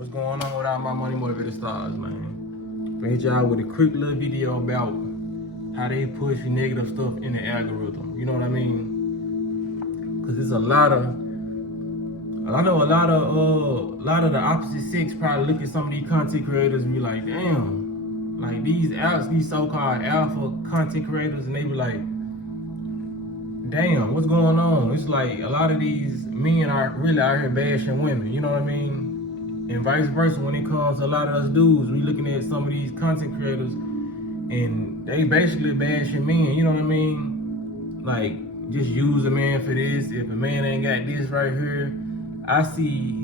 What's going on with all my money motivated stars, man? I hit y'all with a quick little video about how they push negative stuff in the algorithm. You know what I mean? Cause there's a lot of the opposite sex probably look at some of these content creators and be like, damn, like these so-called alpha content creators, and they be like, damn, what's going on? It's like a lot of these men are really out here bashing women, you know what I mean? And vice versa, when it comes to a lot of us dudes, we looking at some of these content creators and they basically bashing men, you know what I mean? Like, just use a man for this. If a man ain't got this right here, I see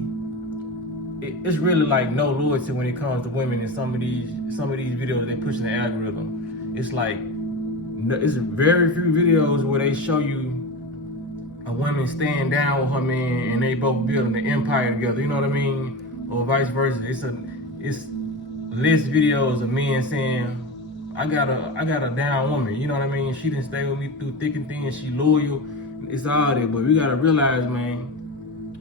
it's really like no loyalty when it comes to women in some of these videos they push in the algorithm. It's like, it's very few videos where they show you a woman staying down with her man and they both building an empire together, you know what I mean? Or vice versa. It's less videos of men saying, I got a down woman, you know what I mean? She didn't stay with me through thick and thin, she loyal. It's all that, but we gotta realize, man,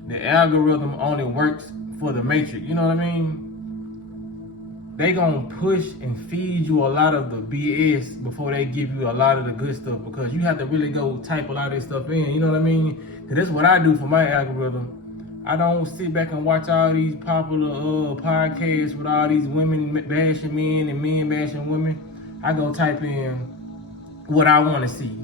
the algorithm only works for the matrix, you know what I mean? They gonna push and feed you a lot of the BS before they give you a lot of the good stuff, because you have to really go type a lot of this stuff in, you know what I mean? Cause that's what I do for my algorithm. I don't sit back and watch all these popular podcasts with all these women bashing men and men bashing women. I go type in what I want to see.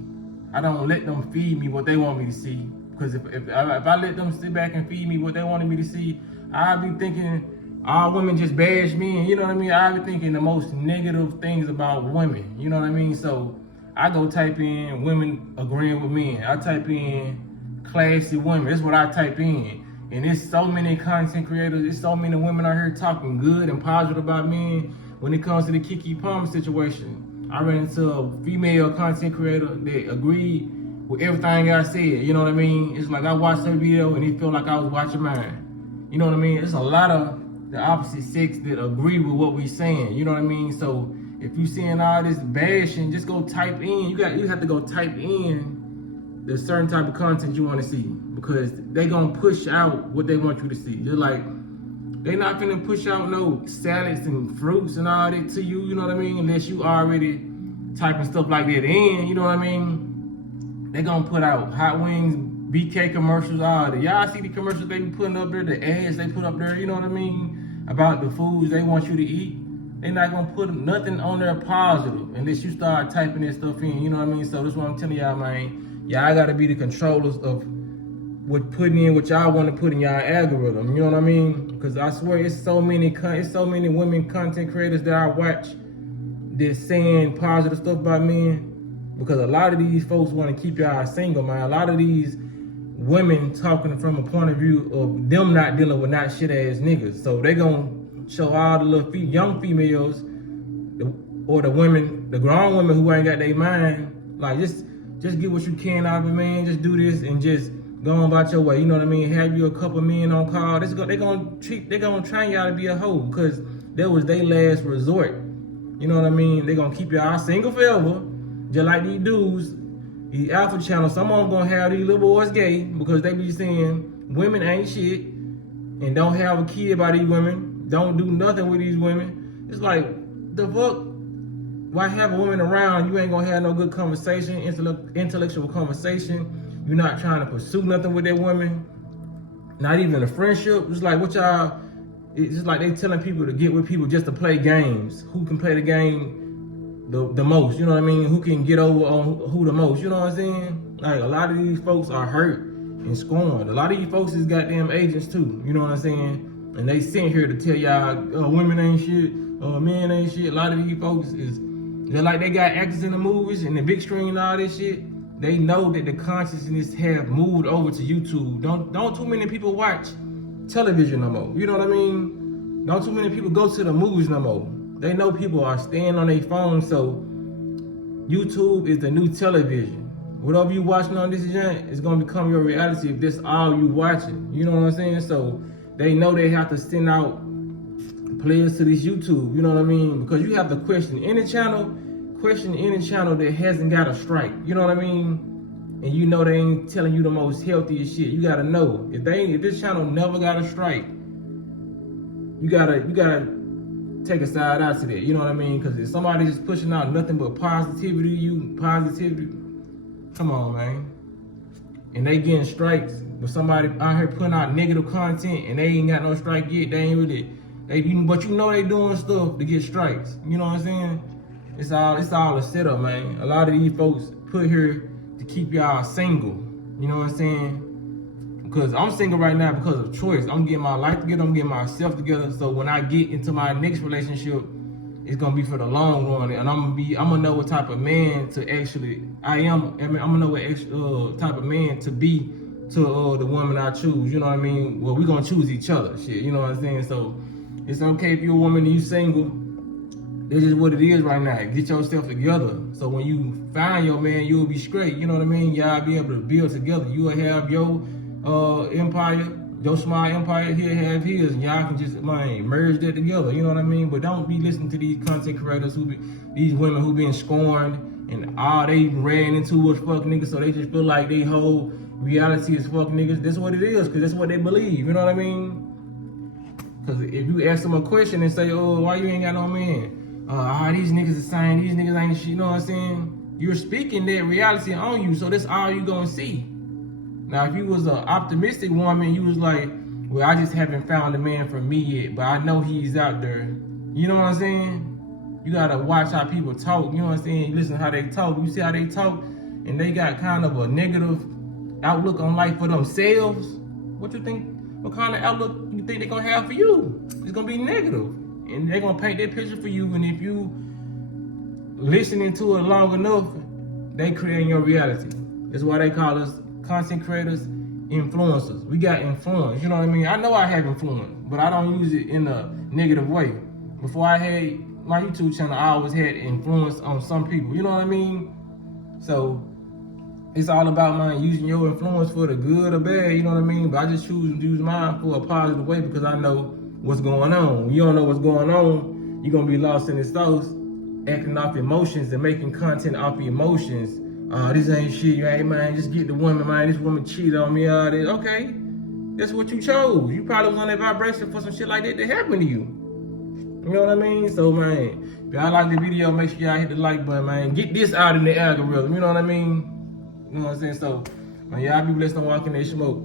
I don't let them feed me what they want me to see. Because if I let them sit back and feed me what they wanted me to see, I'll be thinking all women just bash men. You know what I mean? I'll be thinking the most negative things about women. You know what I mean? So I go type in women agreeing with men. I type in classy women. That's what I type in. And there's so many content creators, there's so many women out here talking good and positive about men. When it comes to the Keke Palmer situation, I ran into a female content creator that agreed with everything I said, you know what I mean? It's like I watched her video and it felt like I was watching mine. You know what I mean? There's a lot of the opposite sex that agree with what we're saying, you know what I mean? So if you seeing all this bashing, just go type in, you have to go type in the certain type of content you want to see, because they gonna push out what they want you to see. Just like they not gonna push out no salads and fruits and all that to you, you know what I mean? Unless you already typing stuff like that in, you know what I mean? They gonna put out hot wings, BK commercials, all that. Y'all see the commercials they be putting up there, the ads they put up there, you know what I mean? About the foods they want you to eat. They not gonna put nothing on there positive unless you start typing that stuff in, you know what I mean? So that's what I'm telling y'all, man. Y'all gotta be the controllers of what putting in what y'all want to put in y'all algorithm. You know what I mean? Because I swear it's so many women content creators that I watch that's saying positive stuff about men. Because a lot of these folks want to keep y'all single, man. A lot of these women talking from a point of view of them not dealing with not shit ass niggas. So they gonna show all the little young females or the women, the grown women who ain't got their mind, like just get what you can out of it, man. Just do this and just go on about your way. You know what I mean? Have you a couple men on call. They gonna train y'all to be a hoe, because that was their last resort. You know what I mean? They gonna keep y'all single forever, just like these dudes, these alpha channels. Some of them gonna have these little boys gay because they be saying women ain't shit and don't have a kid by these women. Don't do nothing with these women. It's like, the fuck? Why have a woman around? You ain't gonna have no good conversation, intellectual conversation. You're not trying to pursue nothing with that woman. Not even a friendship. It's like what y'all, it's just like they telling people to get with people just to play games. Who can play the game the most, you know what I mean? Who can get over on who the most, you know what I'm saying? Like a lot of these folks are hurt and scorned. A lot of these folks is goddamn agents too, you know what I'm saying? And they sitting here to tell y'all, women ain't shit, men ain't shit. A lot of these folks is, they're like they got actors in the movies and the big screen and all this shit. They know that the consciousness have moved over to YouTube. Don't too many people watch television no more. You know what I mean? Don't too many people go to the movies no more. They know people are staying on their phones, so YouTube is the new television. Whatever you watching on this event is gonna become your reality if that's all you watching. You know what I'm saying? So they know they have to send out players to this YouTube, you know what I mean? Because you have to question any channel that hasn't got a strike, you know what I mean? And you know they ain't telling you the most healthiest shit. You gotta know, if this channel never got a strike, you gotta take a side out to that. You know what I mean? Because if somebody just pushing out nothing but positivity, come on, man. And they getting strikes. But somebody out here putting out negative content and they ain't got no strike yet, they ain't really, but you know they doing stuff to get strikes. You know what I'm saying? It's all a setup, man. A lot of these folks put here to keep y'all single. You know what I'm saying? Because I'm single right now because of choice. I'm getting my life together, I'm getting myself together. So when I get into my next relationship, it's gonna be for the long run, and I'm gonna know what type of man to actually I'm gonna know what type of man to be to the woman I choose. You know what I mean? Well, we gonna choose each other, shit. You know what I'm saying? So it's okay if you're a woman and you single. This is what it is right now. Get yourself together. So when you find your man, you'll be straight. You know what I mean? Y'all be able to build together. You'll have your empire, your small empire, he'll have his, and y'all can just merge that together. You know what I mean? But don't be listening to these content creators these women who been scorned and all they ran into was fuck niggas, so they just feel like they whole reality is fuck niggas. That's what it is, because that's what they believe. You know what I mean? Because if you ask them a question and say, oh, why you ain't got no man? These niggas are saying these niggas ain't shit. You know what I'm saying? You're speaking that reality on you, so that's all you gonna see. Now, if you was an optimistic woman, you was like, well, I just haven't found a man for me yet, but I know he's out there. You know what I'm saying? You gotta watch how people talk. You know what I'm saying? You listen to how they talk. You see how they talk, and they got kind of a negative outlook on life for themselves. What you think? What kind of outlook you think they're gonna have for you? It's gonna be negative, and they're gonna paint that picture for you. And if you listening to it long enough, they creating your reality. That's why they call us content creators, influencers. We got influence. You know what I mean? I know I have influence, but I don't use it in a negative way. Before I had my YouTube channel, I always had influence on some people. You know what I mean? So it's all about using your influence for the good or bad. You know what I mean? But I just choose to use mine for a positive way because I know what's going on. When you don't know what's going on, you're gonna be lost in the sauce, acting off emotions and making content off of emotions. This ain't shit, you ain't, man, just get the woman, man, this woman cheated on me, okay, that's what you chose. You probably was on that vibration for some shit like that to happen to you. You know what I mean? So, man, if y'all like the video, make sure y'all hit the like button, man. Get this out in the algorithm, you know what I mean? You know what I'm saying? So, man, y'all be blessed on walking that smoke.